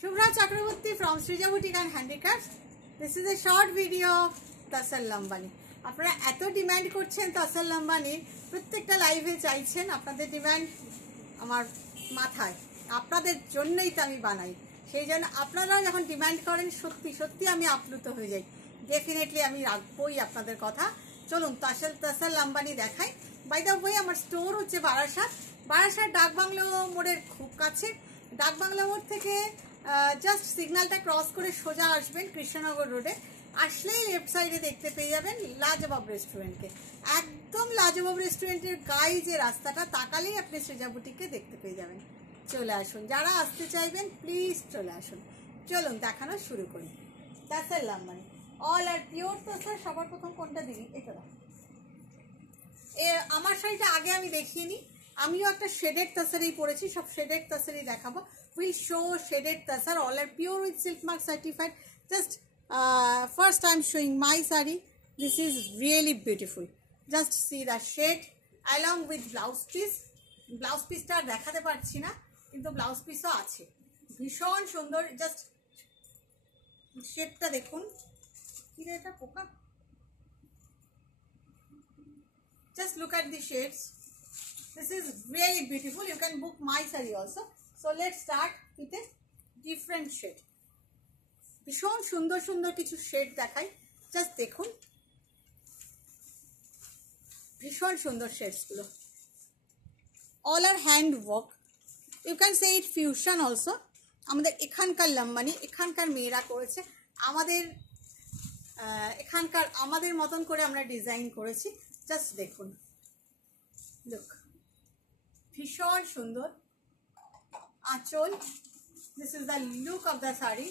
Shubhra Chakraborty from Srija Boutique and Handicrafts. This is a short video of Tassal Lambani. আপনারা এত demand করছেন তাসাল লাম্বানি, প্রত্যেকটা লাইভে চাইছেন, আপনাদের ডিমান্ড আমার মাথায়, আপনাদের জন্যই তো আমি বানাই। সেই জন্য আপনারা যখন ডিমান্ড করেন সত্যি সত্যি আমি আপ্লুত হয়ে যাই। ডেফিনেটলি আমি রাখবই আপনাদের কথা। চলুন তাসাল লাম্বানি দেখাই। বাই দ্য ওয়ে আমার স্টোর হচ্ছে বারাসাত ডাকবাংলো মোড়ের খুব কাছে। ডাকবাংলো মোড় থেকে জাস্ট সিগন্যালটা ক্রস করে সোজা আসবেন কৃষ্ণনগর রোডে, আসলেই লেফট সাইডে দেখতে পেয়ে যাবেন লাজবাব রেস্টুরেন্টকে। একদম লাজবাব রেস্টুরেন্টের গায়ে যে রাস্তাটা, তাকালেই আপনি সৃজা বুটিককে দেখতে পেয়ে যাবেন। চলে আসুন, যারা আসতে চাইবেন প্লিজ চলে আসুন। চলুন দেখানো শুরু করি। তাসাল লাম্বানি অল আর পিওর। তো স্যার সবার প্রথম কোনটা দিবি? এটা দাও। আমার শাড়িটা আগে আমি দেখিয়ে নিই। আমিও একটা শেডেড তাসারি পরেছি, সব শেডেড তাসারি দেখাবো। Will show shaded tussar all are pure with silk mark certified. Just first I'm showing my sari. This is really beautiful. Just see the shade along with blouse piece. Blouse piece টা দেখাতে পারছি না, কিন্তু blouse পিসও আছে, ভীষণ সুন্দর। Just শেডটা দেখুন। কি রে এটা পোকা? Just look at the shades. This is really beautiful. You can book my sari also. So let's start with a different shade. ভীষণ সুন্দর সুন্দর কিছু শেড দেখাই, জাস্ট দেখুন। ভীষণ সুন্দর শেডসগুলো, all are hand work. You can say it fusion also. আমাদের এখানকার লাম্বানি, এখানকার মেয়েরা করেছে, আমাদের মতন করে আমরা ডিজাইন করেছি। জাস্ট দেখুন, লুক, ভীষণ সুন্দর আঁচল। This is the look of the sari.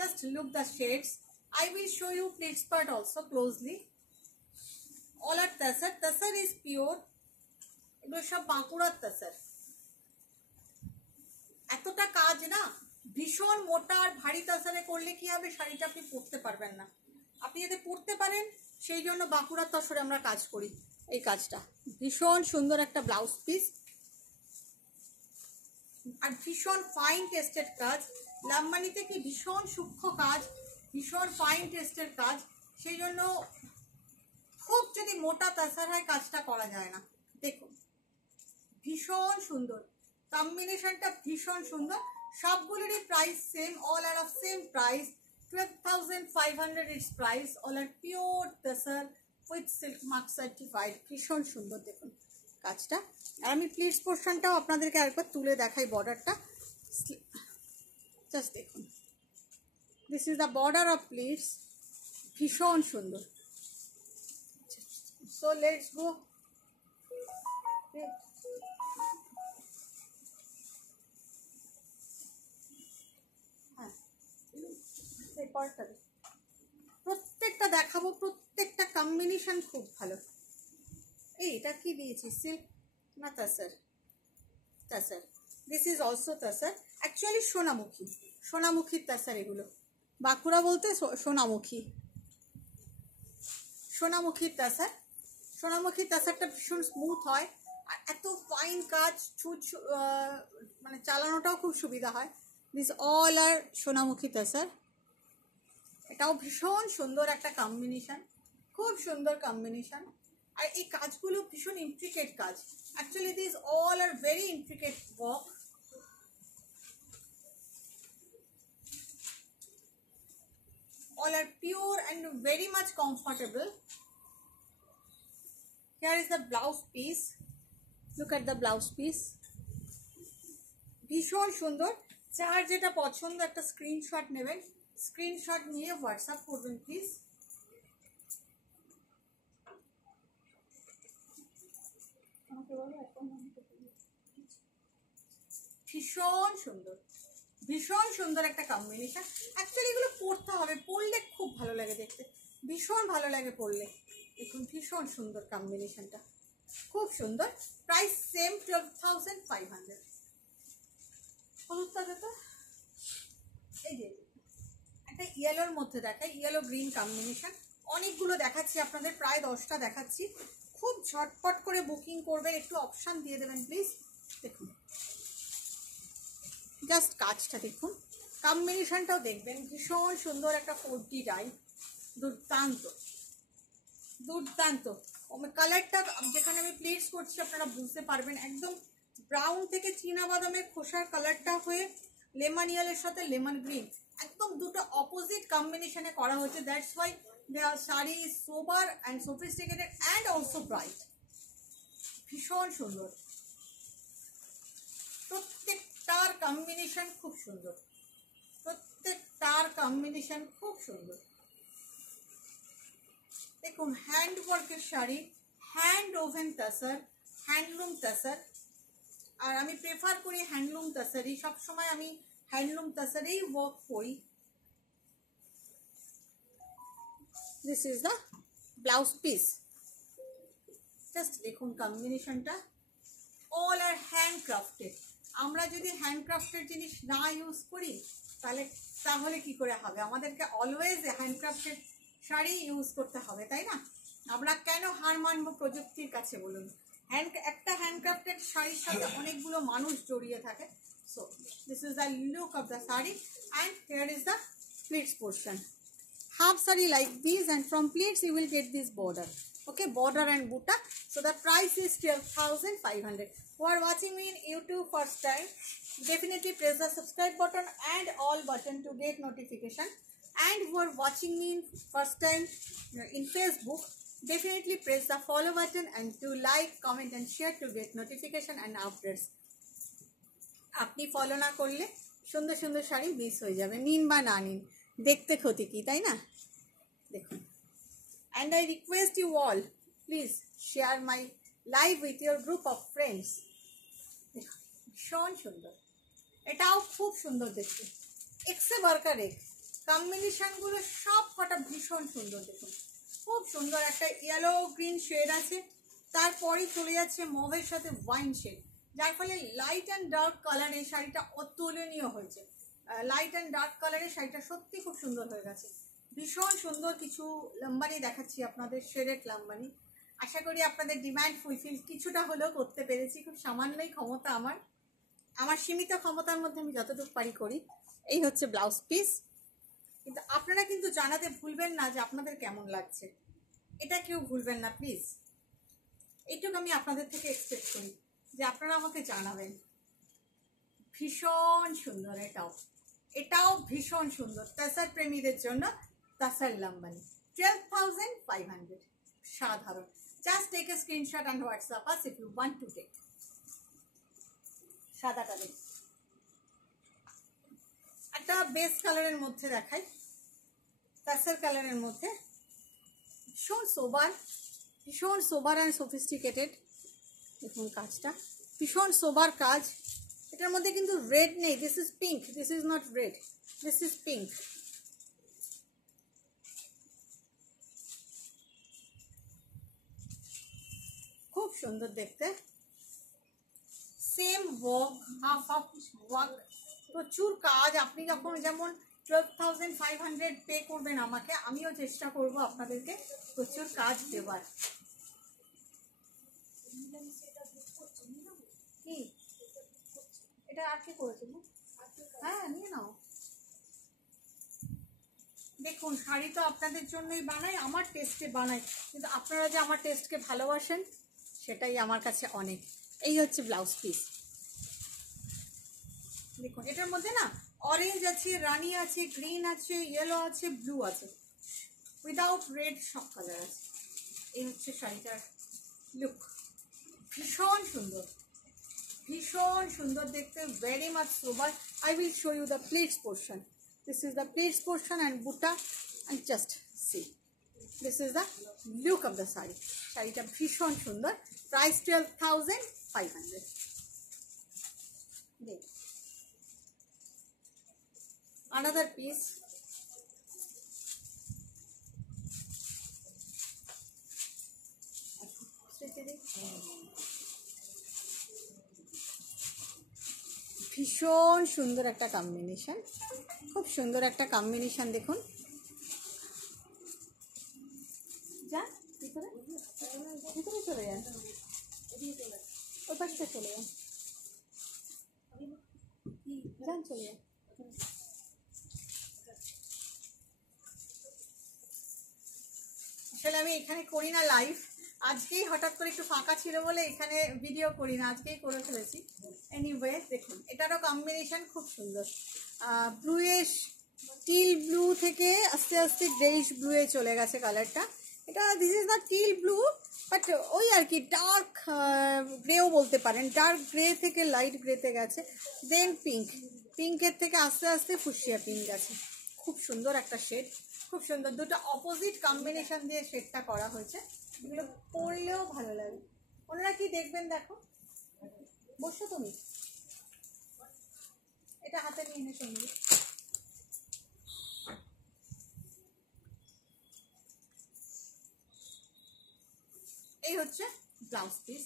Just look the shades. I will show you pleats part also closely. All are tasar. Tasar is pure. এগুলো সব বাঁকুড়ার তাসার। এতটা কাজ না, ভীষণ মোটা আর ভারী তাসারে করলে কি হবে, শাড়িটা আপনি পরতে পারবেন না। আপনি যাতে পরতে পারেন সেই জন্য বাঁকুড়ার তাসরে আমরা কাজ করি। এই কাজটা ভীষণ সুন্দর একটা ব্লাউজ পিস, আর ভীষণ ফাইন টেস্টেড কাজ। লাম্বানিতে কি ভীষণ সূক্ষ্ম কাজ, ভীষণ ফাইন টেস্টের কাজ। সেই জন্য খুব যদি মোটা তাসার হয় কাজটা করা যায় না। দেখুন ভীষণ সুন্দর কম্বিনেশনটা, ভীষণ সুন্দর। সবগুলোরই price same, all are of same price, 12,500 it's price. All are pure tussar with silk mark certified. ভীষণ সুন্দর দেখুন কাজটা। আর আমি প্লিটস পোর্শনটাও আপনাদেরকে একবার তুলে দেখাই, বর্ডারটা জাস্ট দেখুন। This is the border of pleats, ভীষণ সুন্দর। So let's go. হ্যাঁ, প্রত্যেকটা দেখাবো, প্রত্যেকটা কম্বিনেশন খুব ভালো। এটা কি দিয়েছি, সিল্ক না tussar? Tussar. This is also tussar. Actually সোনামুখীর তাসার এগুলো। বাঁকুড়া বলতে সোনামুখীর তাসার। সোনামুখীর তাসারটা ভীষণ স্মুথ হয়, আর এত ফাইন কাজ, মানে চালানোটাও খুব সুবিধা হয়। দিস অল আর সোনামুখী তাসার। এটাও ভীষণ সুন্দর একটা কম্বিনেশন, খুব সুন্দর কম্বিনেশন। আর এই কাজগুলো ভীষণ ইন্ট্রিকেট কাজ। Actually this all are very intricate work. All are pure and very much comfortable. Here is the blouse piece. Look at the blouse piece. ভীষণ সুন্দর। যার যেটা পছন্দ একটা স্ক্রিনশট নেবেন, স্ক্রিনশট নিয়ে হোয়াটসঅ্যাপ করবেন প্লিজ। ভীষণ সুন্দর, ভীষণ সুন্দর একটা কম্বিনেশন। অ্যাকচুয়ালি এগুলো পরতে হবে, পরলে খুব ভালো লাগে দেখতে, ভীষণ ভালো লাগে পরলে। দেখুন ভীষণ সুন্দর কম্বিনেশনটা, খুব সুন্দর। Price same, 12,500। হলুদটা দেখো, এই যে একটা ইয়েলোর মধ্যে দেখায়, ইয়েলো গ্রিন কম্বিনেশন। অনেকগুলো দেখাচ্ছি আপনাদের, প্রায় 10টা দেখাচ্ছি। খুব ঝটপট করে বুকিং করবেন, একটু অপশান দিয়ে দেবেন প্লিজ। দেখুন জাস্ট কাজটা দেখুন, কম্বিনেশনটাও দেখবেন, ভীষণ সুন্দর একটা 4D ডাই, দুর্দান্ত দুর্দান্ত। কালারটা যেখানে আমি প্লেটস করছি আপনারা বুঝতে পারবেন, একদম ব্রাউন থেকে চীনা বাদামের খোসার কালারটা হয়ে লেমন ইয়েলোর সাথে লেমন গ্রিন, একদম দুটো অপোজিট কম্বিনেশনে করা হচ্ছে। That's why their sari is sober and sophisticated and also bright. ভীষণ সুন্দর, প্রত্যেকটার কম্বিনেশন খুব সুন্দর, প্রত্যেকটার কম্বিনেশন খুব সুন্দর। দেখুন হ্যান্ড ওয়ার্কের শাড়ি, হ্যান্ড ওভেন তাসার, হ্যান্ডলুম তাসার। আর আমি প্রেফার করি হ্যান্ডলুম তাসারই, সবসময় আমি হ্যান্ডলুম তাসারেই ওয়ার্ক করি। This is the blouse piece. Just দেখুন কম্বিনেশনটা, অল আর হ্যান্ডক্রাফটেড। আমরা যদি হ্যান্ডক্রাফটেড জিনিস না ইউজ করি তাহলে কি করে হবে? আমাদেরকে অলওয়েজ হ্যান্ডক্রাফটেড শাড়ি ইউজ করতে হবে, তাই না? আমরা কেন হার মানবো প্রযুক্তির কাছে বলুন? একটা হ্যান্ডক্রাফটেড শাড়ির সাথে অনেকগুলো মানুষ জড়িয়ে থাকে। So this is the look of the sari and here is the pleats portion. Half saree like these, and from pleats you will get this border. Okay, border and buta. So the price is 12,500. Who are watching me in YouTube first time, definitely press the subscribe button and all button to get notification. And who are watching me in first time in Facebook, definitely press the follow button and to like, comment and share to get notification and updates. আপনি follow না করলে সুন্দর সুন্দর sari miss হয়ে যাবে, নিন বা না নিন, দেখতে ক্ষতি কি, তাই না? দেখুন, and I request you all, please share my live with your group of friends. দেখুন ভীষণ সুন্দর, এটাও খুব সুন্দর দেখতে, এক্সে বার্কার এক, কম্বিনেশনগুলো সব কটা ভীষণ সুন্দর। দেখুন খুব সুন্দর একটা ইয়েলো গ্রিন শেড আছে, তারপরেই চলে যাচ্ছে মভের সাথে ওয়াইন শেড, যার ফলে লাইট অ্যান্ড ডার্ক কালারের শাড়িটা অতুলনীয় হয়েছে। লাইট অ্যান্ড ডার্ক কালারের শাড়িটা সত্যি খুব সুন্দর হয়ে গেছে। ভীষণ সুন্দর কিছু লাম্বানি দেখাচ্ছি আপনাদের, শেডেড লাম্বানি। আশা করি আপনাদের ডিমান্ড ফুলফিল কিছুটা হলেও করতে পেরেছি। খুব সামান্যই ক্ষমতা আমার সীমিত ক্ষমতার মধ্যে আমি যতটুকু পারি করি। এই হচ্ছে ব্লাউজ পিস। কিন্তু আপনারা কিন্তু জানাতে ভুলবেন না যে আপনাদের কেমন লাগছে, এটা কেউ ভুলবেন না প্লিজ। এইটুকু আমি আপনাদের থেকে এক্সপেক্ট করি যে আপনারা আমাকে জানাবেন। ভীষণ সুন্দর, এটাও ভীষণ সুন্দর। তাসার প্রেমীদের জন্য তাসার লাম্বানি 12,500, সাধারণ। Just take a screenshot and WhatsApp us if you want to take. সাদাটা দেখুন, একটা বেস কালারের মধ্যে দেখাই, তাসার কালারের মধ্যে, ভীষণ সোবার অ্যান্ড সোফিস্টিকেটেড। দেখুন কাজটা ভীষণ সোবার কাজ। এটার মধ্যে কিন্তু রেড নেই, this is pink, this is not red, this is pink. খুব সুন্দর দেখতে, সেম ওয়ার্ক, হাফ ওয়ার্ক, প্রচুর কাজ। আপনি যখন যেমন 12,500 পে করবেন আমাকে, আমিও চেষ্টা করব আপনাদেরকে প্রচুর কাজ দেওয়ার। কি এটা আর কি করেছিল? হ্যাঁ নিয়ে নাও। দেখুন শাড়ি তো আপনাদের জন্যই বানাই, আমার টেস্টে বানাই, কিন্তু আপনারা যে আমার টেস্টকে ভালোবাসেন সেটাই আমার কাছে অনেক। এই হচ্ছে ব্লাউজ পিস। দেখুন এটার মধ্যে না অরেঞ্জ আছে, রানি আছে, গ্রিন আছে, ইয়েলো আছে, ব্লু আছে, উইদাউট রেড সব কালার আছে। এই হচ্ছে শাড়িটার লুক, ভীষণ সুন্দর, ভীষণ সুন্দর দেখতে, very much sober. I will show you the pleats portion. This is the pleats portion and buta, and just see. This is the look of the saree. শাড়িটা ভীষণ সুন্দর, প্রাইস 12,500। দেখুন another piece. ভীষণ সুন্দর একটা কম্বিনেশন, খুব সুন্দর একটা কম্বিনেশন। দেখুন যা ভিতরে চলে যান, ওই পাশটা চলে যান। যান চলে যান। আসলে আমি এখানে করি না লাইভ, আজকেই হঠাৎ করে একটু ফাঁকা ছিল বলে এখানে ভিডিও করি না, আজকেই করে ফেলেছি। এনিওয়ে দেখুন এটারও কম্বিনেশন খুব সুন্দর, ব্লুইশ টিল ব্লু থেকে আস্তে আস্তে গ্রেইশ ব্লুয়ে চলে গেছে কালারটা। এটা this is not teal blue but ওই আর কি ডার্ক গ্রেও বলতে পারেন, ডার্ক গ্রে থেকে লাইট গ্রেতে গেছে, দেন পিঙ্ক, পিঙ্কের থেকে আস্তে আস্তে ফুসিয়া পিঙ্ক গেছে। খুব সুন্দর একটা শেড, খুব সুন্দর, দুটো অপোজিট কম্বিনেশন দিয়ে শেডটা করা হয়েছে। এগুলো পরলেও ভালো লাগে। ওনারা কি দেখবেন দেখো, বসো তুমি, এটা হাতে নিয়ে এনে সঙ্গে। এই হচ্ছে blouse piece.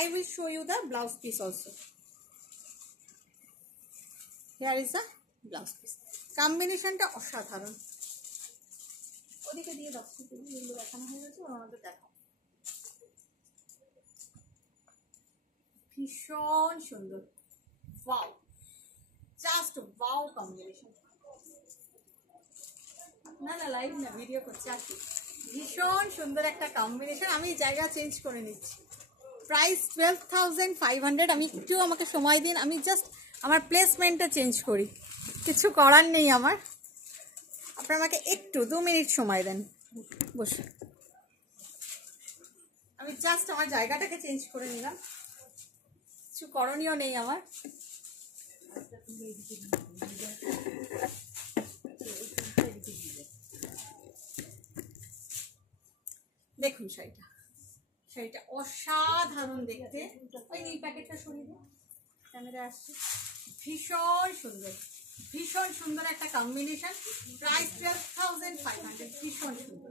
I will show you the blouse piece also. Here is the blouse piece. কম্বিনেশনটা অসাধারণ। ওদিকে দিয়ে দাও, এগুলো দেখানো হয়ে গেছে, আমাদের দেখাও। ভীষণ সুন্দর, ওয়াও, জাস্ট ওয়াও কম্বিনেশন। না না লাইভ না, ভিডিও করছি আর কি। ভীষণ সুন্দর একটা কম্বিনেশন। আমি জায়গা চেঞ্জ করে নিচ্ছি। প্রাইস 12,500। আমি একটু আমাকে সময় দিন, আমি জাস্ট আমার প্লেসমেন্টটা চেঞ্জ করি, কিছু করার নেই আমার। আপনারা আমাকে একটু 2 মিনিট সময় দেন, বসুন। আমি জাস্ট আমার জায়গাটাকে চেঞ্জ করে নিলাম, কিছু করণীয় নেই আমার। দেখুন শাড়িটা, শাড়িটা অসাধারণ দেখতে। ওই এই প্যাকেটটা সরিয়ে দিন, ক্যামেরা আসছে। ভীষণ সুন্দর, ভীষণ সুন্দর একটা কম্বিনেশন। প্রাইস 12,500। ভীষণ সুন্দর।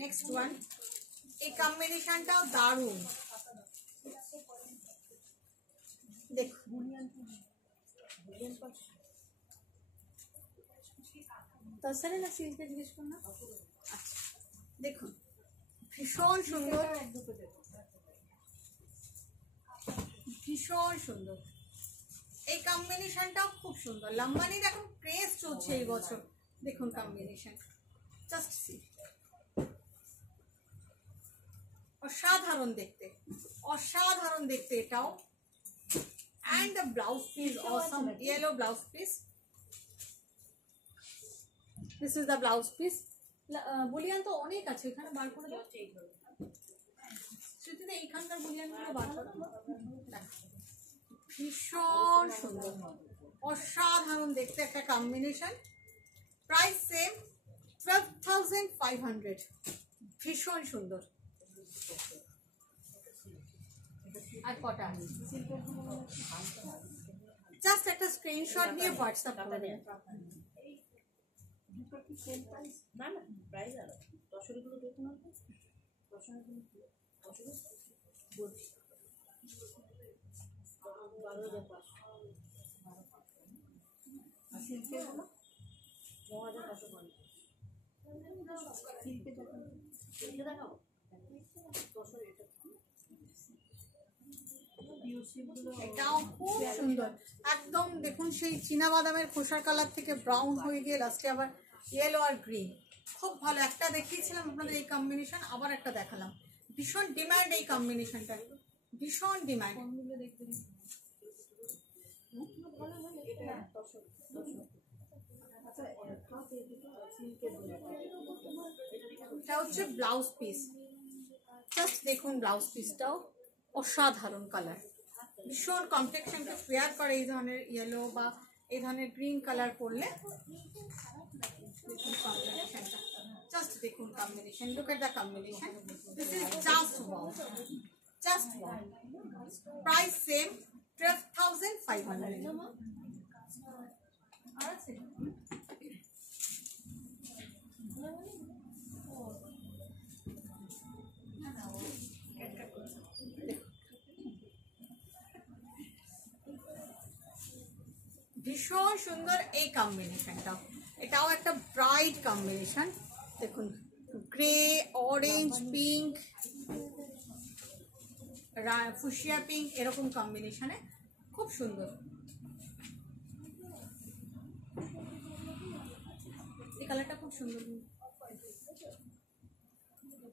নেক্সট ওয়ান, এই কম্বিনেশনটাও দারুণ। দেখুন তাছাড়া না সিল্কে জিজ্ঞেস করুন না। আচ্ছা দেখুন ভীষণ সুন্দর, ভীষণ সুন্দর। এই কম্বিনেশনটাও খুব সুন্দর। লাম্বানির এখন ক্রেজ চলছে এই বছর। দেখুন কম্বিনেশন, জাস্ট সি, অসাধারণ দেখতে, অসাধারণ দেখতে এটাও। And the blouse piece, awesome yellow blouse piece. This is the blouse piece. Boolean তো অনেক আছে এখানে, বার করে দাও। সেটাতে এইখানকার বুলিয়ানগুলো বার করে দাও। ভীষণ সুন্দর, অসাধারণ দেখতে একটা কম্বিনেশন। Price same 12,500। ভীষণ সুন্দর। আর কটা জাস্ট একটা স্ক্রিনশট নিয়ে হোয়াটসঅ্যাপ করে দিন। না না প্রাইস আরো 10 গুলো দেখুন, 10 গুলো বলছি 12,500 সিল্কে হলো 9,550। সিল্কে দেখাও 10 এটা এটাও খুব সুন্দর একদম। দেখুন সেই চীনা বাদামের খোসার কালার থেকে ব্রাউন হয়ে গিয়ে লাস্টে আবার ইয়েলো আর গ্রিন। খুব ভালো। একটা দেখিয়েছিলাম আপনাদের এই কম্বিনেশন, আবার একটা দেখালাম। ভীষণ ডিমান্ড এই কম্বিনেশনটা, ভীষণ ডিমান্ড। এটা হচ্ছে ব্লাউজ পিস, জাস্ট দেখুন ব্লাউজ পিসটাও অসাধারণ কালার, ভীষণ কমপ্লেক্সনকে ফেয়ার করে এই ধরনের ইয়েলো বা এই ধরনের গ্রিন কালার পরলে। জাস্ট দেখুন combination, look at the combination, this is just wow, just wow. Price same 12,500। আর আছে ভীষণ সুন্দর এই কম্বিনেশনটা। এটাও একটা ব্রাইট কম্বিনেশন, দেখুন grey, orange, pink, fuchsia pink, এরকম কম্বিনেশনে খুব সুন্দর। এই কালারটা খুব সুন্দর,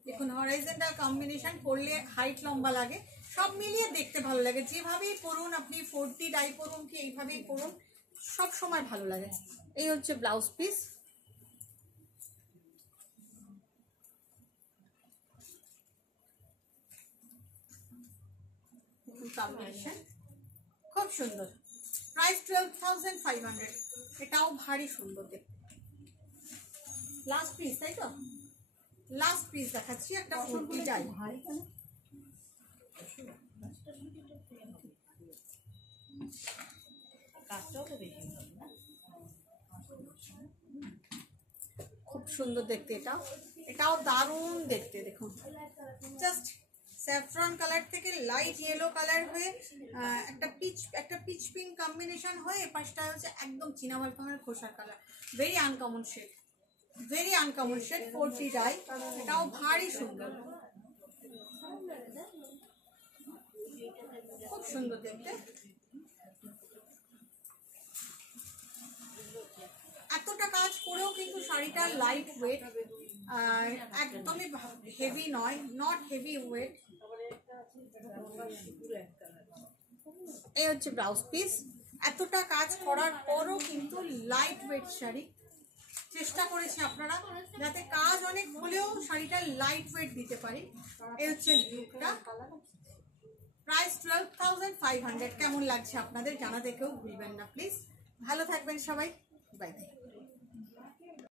দেখুন হরাইজন্টাল কম্বিনেশন, পরলে হাইট লম্বা লাগে, সব মিলিয়ে দেখতে ভালো লাগে। যেভাবেই পরুন আপনি, 4D ডাই পরুন কি এইভাবেই পরুন, সব সময় ভালো লাগে। এই হচ্ছে ব্লাউজ পিস, কম্বিনেশন খুব সুন্দর। প্রাইস 12,500। এটাও ভারী সুন্দর দেখতে। লাস্ট পিস, তাই তো? লাস্ট পিস দেখাচ্ছি, একটা 4D ডাই। খুব সুন্দর দেখতে, এটাও দারুণ দেখতে। দেখুন জাস্ট স্যাফরন কালার থেকে লাইট ইয়েলো কালার হয়ে একটা পিচ পিঙ্ক কম্বিনেশন হয়ে, পাশটা হচ্ছে একদম চিনাবাদামের খোসার colour. Very uncommon shade, very uncommon shade, 4D dye. এটাও ভারী সুন্দর, খুব সুন্দর দেখতে। এতটা কাজ করেও কিন্তু শাড়িটা লাইট ওয়েট, একদমই হেভি নয়, নট হেভি ওয়েট। এই হচ্ছে ব্লাউজ পিস। এতটা কাজ করার পরও কিন্তু লাইট ওয়েট শাড়ি। চেষ্টা করেছি আপনারা যাতে কাজ অনেক হলেও শাড়িটা লাইট ওয়েট দিতে পারি। এই হচ্ছে লুকটা। প্রাইস 12,500। কেমন লাগছে আপনাদের জানাতে কেউ ভুলবেন না প্লিজ। ভালো থাকবেন সবাই, বাই বাই।